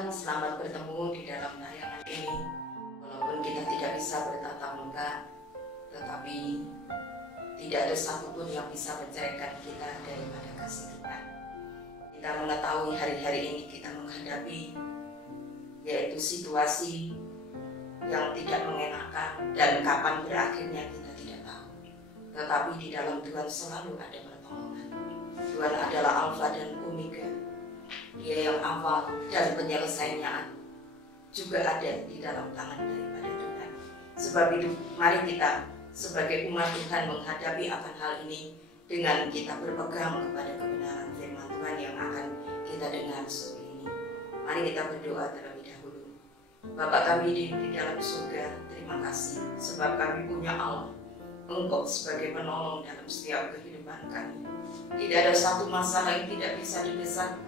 Tuhan, selamat bertemu di dalam tayangan ini. Walaupun kita tidak bisa bertatap muka, tetapi tidak ada satupun yang bisa menceraikan kita daripada kasih Tuhan. Kita mengetahui hari-hari ini kita menghadapi yaitu situasi yang tidak mengenakan, dan kapan berakhirnya kita tidak tahu. Tetapi di dalam Tuhan selalu ada pertolongan. Tuhan adalah Alfa dan Omega. Dia yang awal dan penyelesaiannya juga ada di dalam tangan daripada Tuhan. Sebab itu mari kita sebagai umat Tuhan menghadapi akan hal ini dengan kita berpegang kepada kebenaran firman Tuhan yang akan kita dengar sore ini. Mari kita berdoa terlebih dahulu. Bapa kami di dalam surga, terima kasih sebab kami punya Allah, Engkau sebagai penolong dalam setiap kehidupan kami. Tidak ada satu masalah yang tidak bisa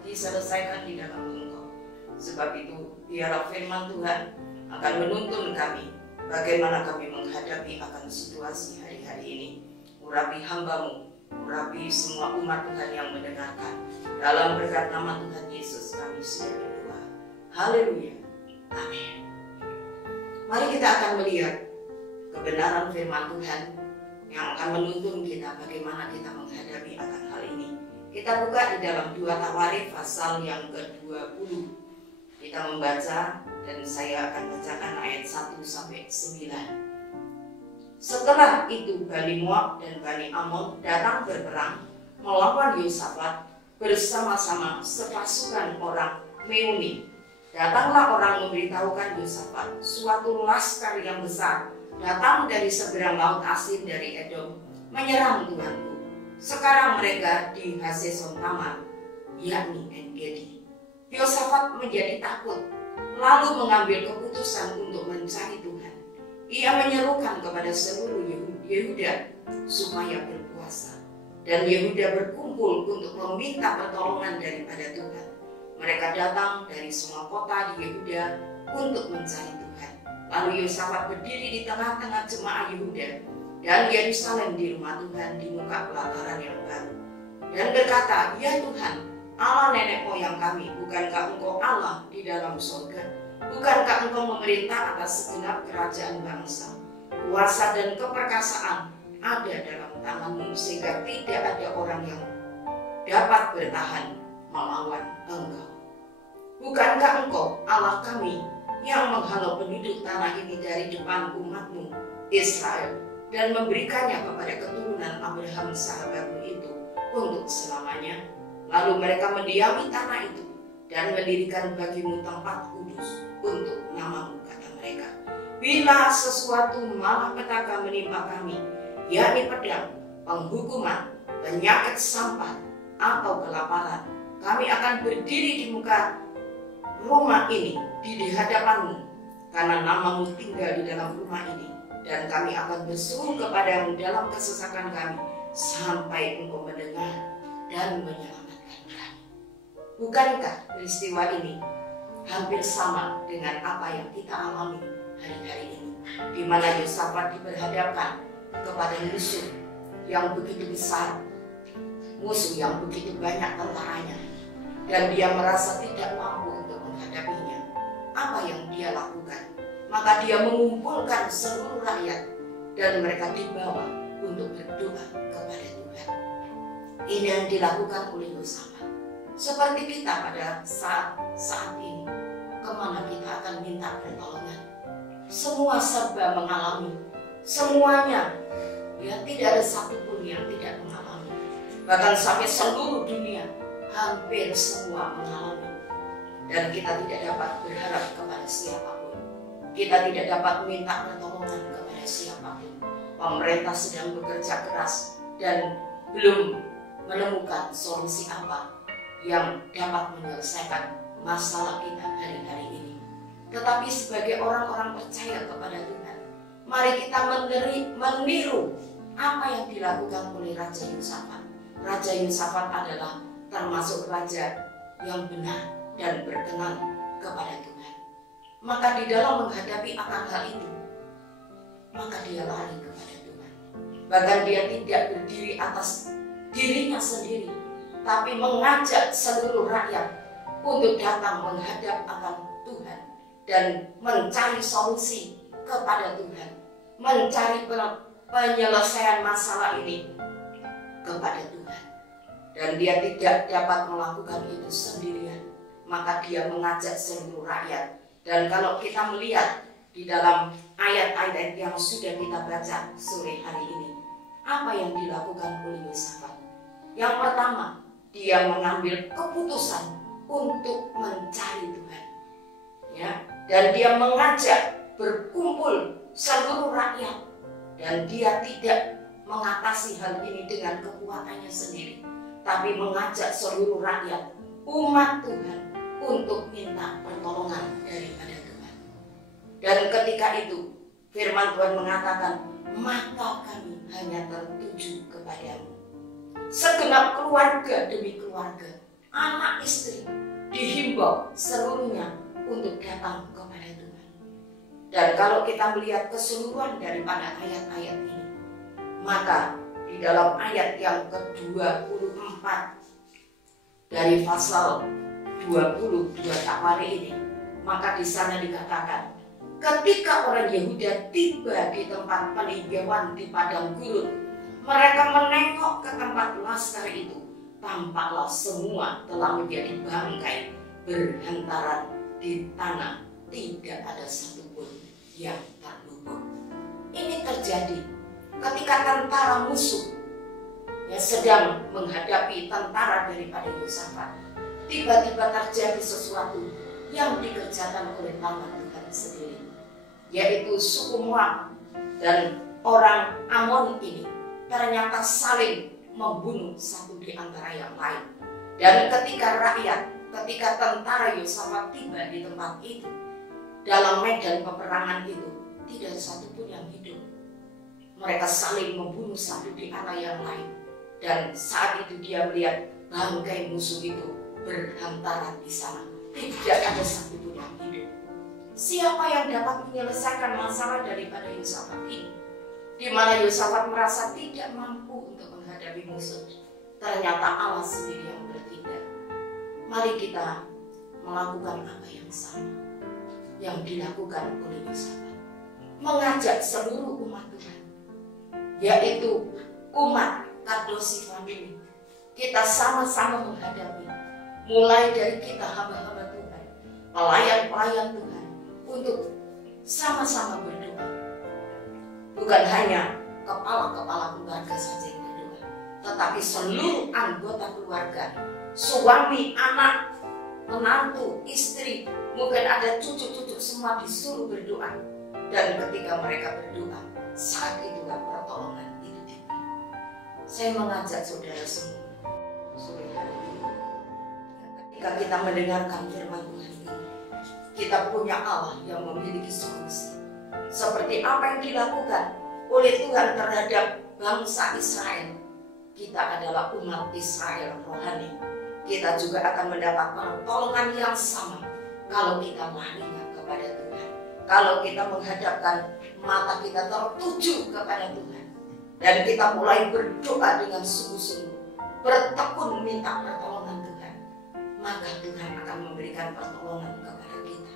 diselesaikan di dalam Engkau. Sebab itu biarlah firman Tuhan akan menuntun kami bagaimana kami menghadapi akan situasi hari-hari ini. Urapi hamba-Mu, urapi semua umat Tuhan yang mendengarkan. Dalam berkat nama Tuhan Yesus kami sudah berdoa. Haleluya. Amin. Mari kita akan melihat kebenaran firman Tuhan yang akan menuntun kita bagaimana kita menghadapi akan hal ini. Kita buka di dalam 2 Tawarikh pasal yang ke-20. Kita membaca dan saya akan bacakan ayat 1 sampai 9. Setelah itu Bani Moab dan Bani Amon datang berperang melawan Yosafat bersama-sama sepasukan orang Meuni. Datanglah orang memberitahukan Yosafat, suatu laskar yang besar datang dari seberang laut asin dari Edom, menyerang Tuanku. Sekarang mereka di Hazeson Tamar, yakni En-Gedi. Yosafat menjadi takut, lalu mengambil keputusan untuk mencari Tuhan. Ia menyerukan kepada seluruh Yehuda supaya berpuasa, dan Yehuda berkumpul untuk meminta pertolongan daripada Tuhan. Mereka datang dari semua kota di Yehuda untuk mencari Tuhan. Lalu Yosafat berdiri di tengah-tengah jemaah Yehuda dan Yerusalem di rumah Tuhan di muka pelataran yang baru, dan berkata, "Ya Tuhan, Allah nenek moyang kami, bukankah Engkau Allah di dalam surga? Bukankah Engkau memerintah atas segenap kerajaan bangsa? Kuasa dan keperkasaan ada dalam tangan-Mu, sehingga tidak ada orang yang dapat bertahan melawan Engkau. Bukankah Engkau Allah kami yang menghalau penduduk tanah ini dari depan umat-Mu Israel dan memberikannya kepada keturunan Abraham sahabat-Mu itu untuk selamanya?" Lalu mereka mendiami tanah itu dan mendirikan bagi-Mu tempat kudus untuk nama-Mu, kata mereka. "Bila sesuatu malapetaka menimpa kami, yakni pedang, penghukuman, penyakit sampar, atau kelaparan, kami akan berdiri di muka rumah ini di hadapan-Mu, karena nama-Mu tinggal di dalam rumah ini, dan kami akan berseru kepada-Mu dalam kesesakan kami sampai Engkau mendengar dan menyelamatkan kami." Bukankah peristiwa ini hampir sama dengan apa yang kita alami hari-hari ini, di mana Yosafat diperhadapkan kepada musuh yang begitu besar, musuh yang begitu banyak tentaranya, dan dia merasa tidak mampu untuk menghadapinya. Apa yang dia lakukan? Maka dia mengumpulkan seluruh rakyat dan mereka dibawa untuk berdoa kepada Tuhan. Ini yang dilakukan oleh Yosafat. Seperti kita pada saat ini, kemana kita akan minta pertolongan? Semua serba mengalami, semuanya, ya tidak ada satupun yang tidak mengalami. Bahkan sampai seluruh dunia hampir semua mengalami. Dan kita tidak dapat berharap kepada siapapun. Kita tidak dapat meminta pertolongan kepada siapapun. Pemerintah sedang bekerja keras dan belum menemukan solusi apa yang dapat menyelesaikan masalah kita hari-hari ini. Tetapi sebagai orang-orang percaya kepada Tuhan, mari kita meniru apa yang dilakukan oleh Raja Yosafat. Raja Yosafat adalah termasuk raja yang benar dan berkenan kepada Tuhan. Maka di dalam menghadapi akan hal itu, maka dia lari kepada Tuhan. Bahkan dia tidak berdiri atas dirinya sendiri, tapi mengajak seluruh rakyat untuk datang menghadap akan Tuhan dan mencari solusi kepada Tuhan, mencari penyelesaian masalah ini kepada Tuhan. Dan dia tidak dapat melakukan itu sendirian, maka dia mengajak seluruh rakyat. Dan kalau kita melihat di dalam ayat-ayat yang sudah kita baca sore hari ini, apa yang dilakukan oleh Yosafat? Yang pertama, dia mengambil keputusan untuk mencari Tuhan, ya, dan dia mengajak berkumpul seluruh rakyat, dan dia tidak mengatasi hal ini dengan kekuatannya sendiri, tapi mengajak seluruh rakyat, umat Tuhan, untuk minta pertolongan daripada Tuhan. Dan ketika itu firman Tuhan mengatakan, mata kami hanya tertuju kepadamu. Segenap keluarga demi keluarga, anak istri, dihimbau seluruhnya untuk datang kepada Tuhan. Dan kalau kita melihat keseluruhan daripada ayat-ayat ini, maka di dalam ayat yang ke-24 dari pasal 22 Takwari ini, maka di sana dikatakan, ketika orang Yehuda tiba di tempat peninjauan di padang gurun, mereka menengok ke tempat laskar itu. Tampaklah semua telah menjadi bangkai berhantaran di tanah, tidak ada satupun yang terluput. Ini terjadi ketika tentara musuh yang sedang menghadapi tentara daripada Yosafat. Tiba-tiba terjadi sesuatu yang dikerjakan oleh tangan Tuhan sendiri, yaitu suku Moab dan orang Amon ini ternyata saling membunuh satu di antara yang lain. Dan ketika tentara Yosafat tiba di tempat itu, dalam medan peperangan itu tidak satupun yang hidup. Mereka saling membunuh satu di antara yang lain. Dan saat itu dia melihat bangkai musuh itu berhantaran di sana, tidak ada satupun yang hidup. Siapa yang dapat menyelesaikan masalah daripada Yosafat ini? Di mana Yosafat merasa tidak mampu untuk menghadapi musuh, ternyata Allah sendiri yang bertindak. Mari kita melakukan apa yang sama yang dilakukan oleh Yosafat, mengajak seluruh umat Tuhan, yaitu umat Kadosi Family. Kita sama-sama menghadapi, mulai dari kita hamba-hamba Tuhan, pelayan-pelayan Tuhan, untuk sama-sama berdoa. Bukan hanya kepala-kepala keluarga saja yang berdoa, tetapi seluruh anggota keluarga, suami, anak, menantu, istri, mungkin ada cucu-cucu, semua disuruh berdoa. Dan ketika mereka berdoa, saat itulah pertolongan itu tiba. Saya mengajak saudara semua sore hari ini, ketika kita mendengarkan firman Tuhan ini, kita punya Allah yang memiliki solusi. Seperti apa yang dilakukan oleh Tuhan terhadap bangsa Israel, kita adalah umat Israel rohani. Kita juga akan mendapat pertolongan yang sama kalau kita larinya kepada Tuhan. Kalau kita menghadapkan mata kita tertuju kepada Tuhan, dan kita mulai berdoa dengan sungguh-sungguh, bertekun minta pertolongan Tuhan, maka Tuhan akan memberikan pertolongan kepada kita.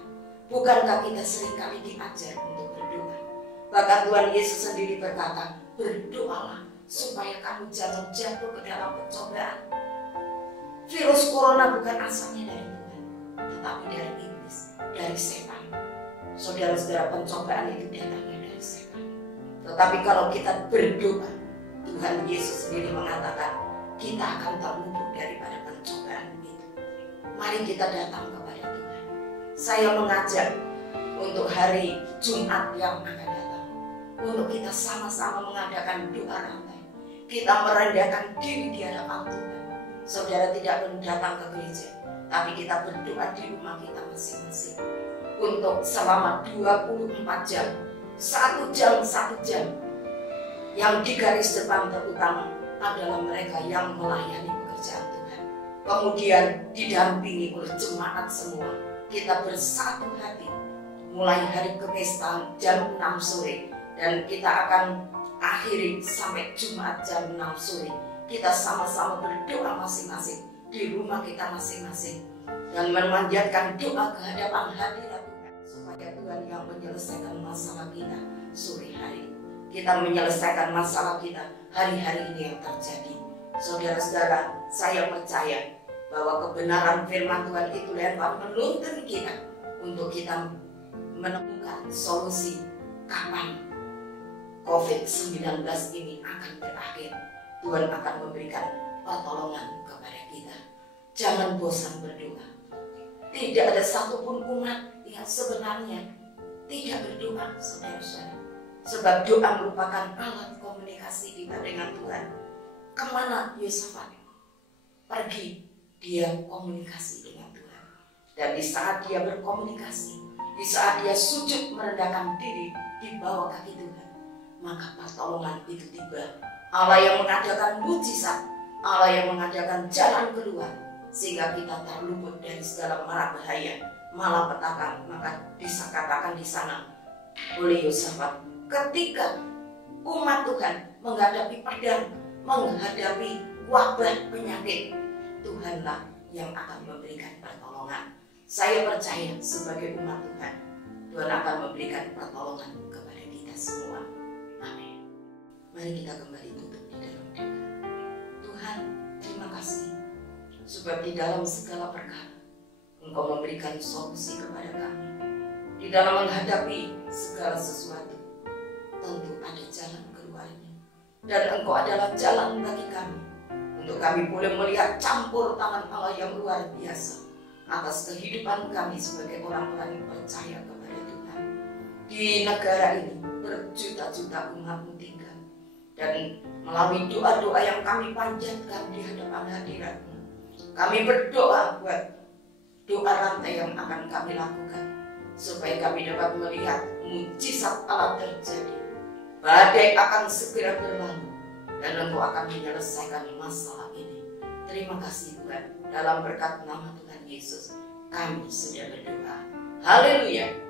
Bukankah kita seringkali diajar untuk berdoa? Bahkan Tuhan Yesus sendiri berkata, berdoalah supaya kamu jangan jatuh ke dalam pencobaan. Virus corona bukan asalnya dari Tuhan, tetapi dari iblis, dari setan. Saudara-saudara, pencobaan itu datangnya dari setan. Tetapi kalau kita berdoa, Tuhan Yesus sendiri mengatakan kita akan terluput daripada pencobaan itu. Mari kita datang kepada Tuhan. Saya mengajak untuk hari Jumat yang akan datang, untuk kita sama-sama mengadakan doa rantai. Kita merendahkan diri di hadapan Tuhan. Saudara tidak perlu datang ke gereja, tapi kita berdoa di rumah kita masing-masing. Untuk selama 24 jam, 1 jam, yang di garis depan terutama adalah mereka yang melayani pekerjaan Tuhan. Kemudian didampingi oleh jemaat semua. Kita bersatu hati mulai hari kepestaan jam 6 sore, dan kita akan akhiri sampai Jumat jam 6 sore. Kita sama-sama berdoa masing-masing di rumah kita masing-masing, dan memanjatkan doa ke hadapan hadirat Tuhan, supaya Tuhan yang menyelesaikan masalah kita sore hari. Kita menyelesaikan masalah kita hari-hari ini yang terjadi. Saudara-saudara, saya percaya bahwa kebenaran firman Tuhan itu dapat menuntun kita untuk kita menemukan solusi kapan COVID-19 ini akan berakhir. Tuhan akan memberikan pertolongan kepada kita. Jangan bosan berdoa. Tidak ada satupun umat yang sebenarnya tidak berdoa, saudara-saudara. Sebab doa merupakan alat komunikasi kita dengan Tuhan. Kemana Yosafat pergi? Dia komunikasi dengan Tuhan. Dan di saat dia berkomunikasi, di saat dia sujud merendahkan diri di bawah kaki Tuhan, maka pertolongan itu tiba. Allah yang mengadakan mujizat, Allah yang mengadakan jalan keluar, sehingga kita terluput dari segala mara bahaya, malapetaka. Maka bisa katakan di sana oleh Yosafat, ketika umat Tuhan menghadapi pedang, menghadapi wabah penyakit, Tuhanlah yang akan memberikan pertolongan. Saya percaya sebagai umat Tuhan, Tuhan akan memberikan pertolongan kepada kita semua. Amin. Mari kita kembali tutup di dalam doa. Tuhan, terima kasih sebab di dalam segala perkara Engkau memberikan solusi kepada kami. Di dalam menghadapi segala sesuatu, tentu ada jalan keluarnya. Dan Engkau adalah jalan bagi kami, untuk kami boleh melihat campur tangan Allah yang luar biasa atas kehidupan kami sebagai orang-orang yang percaya kepada Tuhan. Di negara ini berjuta-juta umat-Mu tinggal, dan melalui doa-doa yang kami panjatkan di hadapan hadirat-Mu, kami berdoa buat doa rantai yang akan kami lakukan, supaya kami dapat melihat mujizat Allah terjadi. Badai akan segera berlalu, dan Engkau akan menyelesaikan masalah ini. Terima kasih Tuhan, dalam berkat nama Tuhan Yesus kami sudah berdoa. Haleluya.